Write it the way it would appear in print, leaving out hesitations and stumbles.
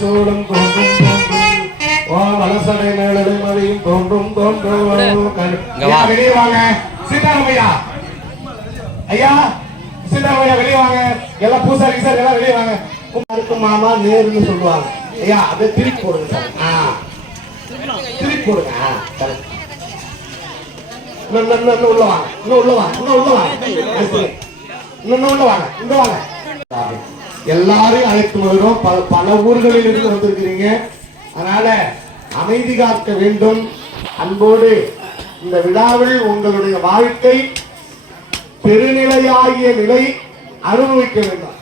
சூடும் தோன்றும் தோன்றும் வலசடை மேலடை மழையும் தோன்றும் தோன்றும். வெளியே வாங்க சீதாராமையா, ஐயா சீதாராமையா வெளியே வாங்க. எல்லாம் பூசாரி சார் எல்லாம் வெளியே வாங்க. மாமா நேருன்னு சொல்லுவாங்க. ஐயா அதை திருப்பி போடுங்க சார். திருப்பி போடுங்க. உள்ள வாங்க, இன்னும் உள்ள வாங்க, இன்னும் உள்ள வாங்க, இன்னும் உள்ள வாங்க, இங்க வாங்க. எல்லாரையும் அழைத்து வருகிறோம். பல ஊர்களில் இருந்து வந்திருக்கிறீங்க. அதனால அமைதி காக்க வேண்டும். அன்போடு இந்த விழாவில் உங்களுடைய வாழ்க்கை பெருநிலையாகிய நிலை அனுபவிக்க வேண்டும்.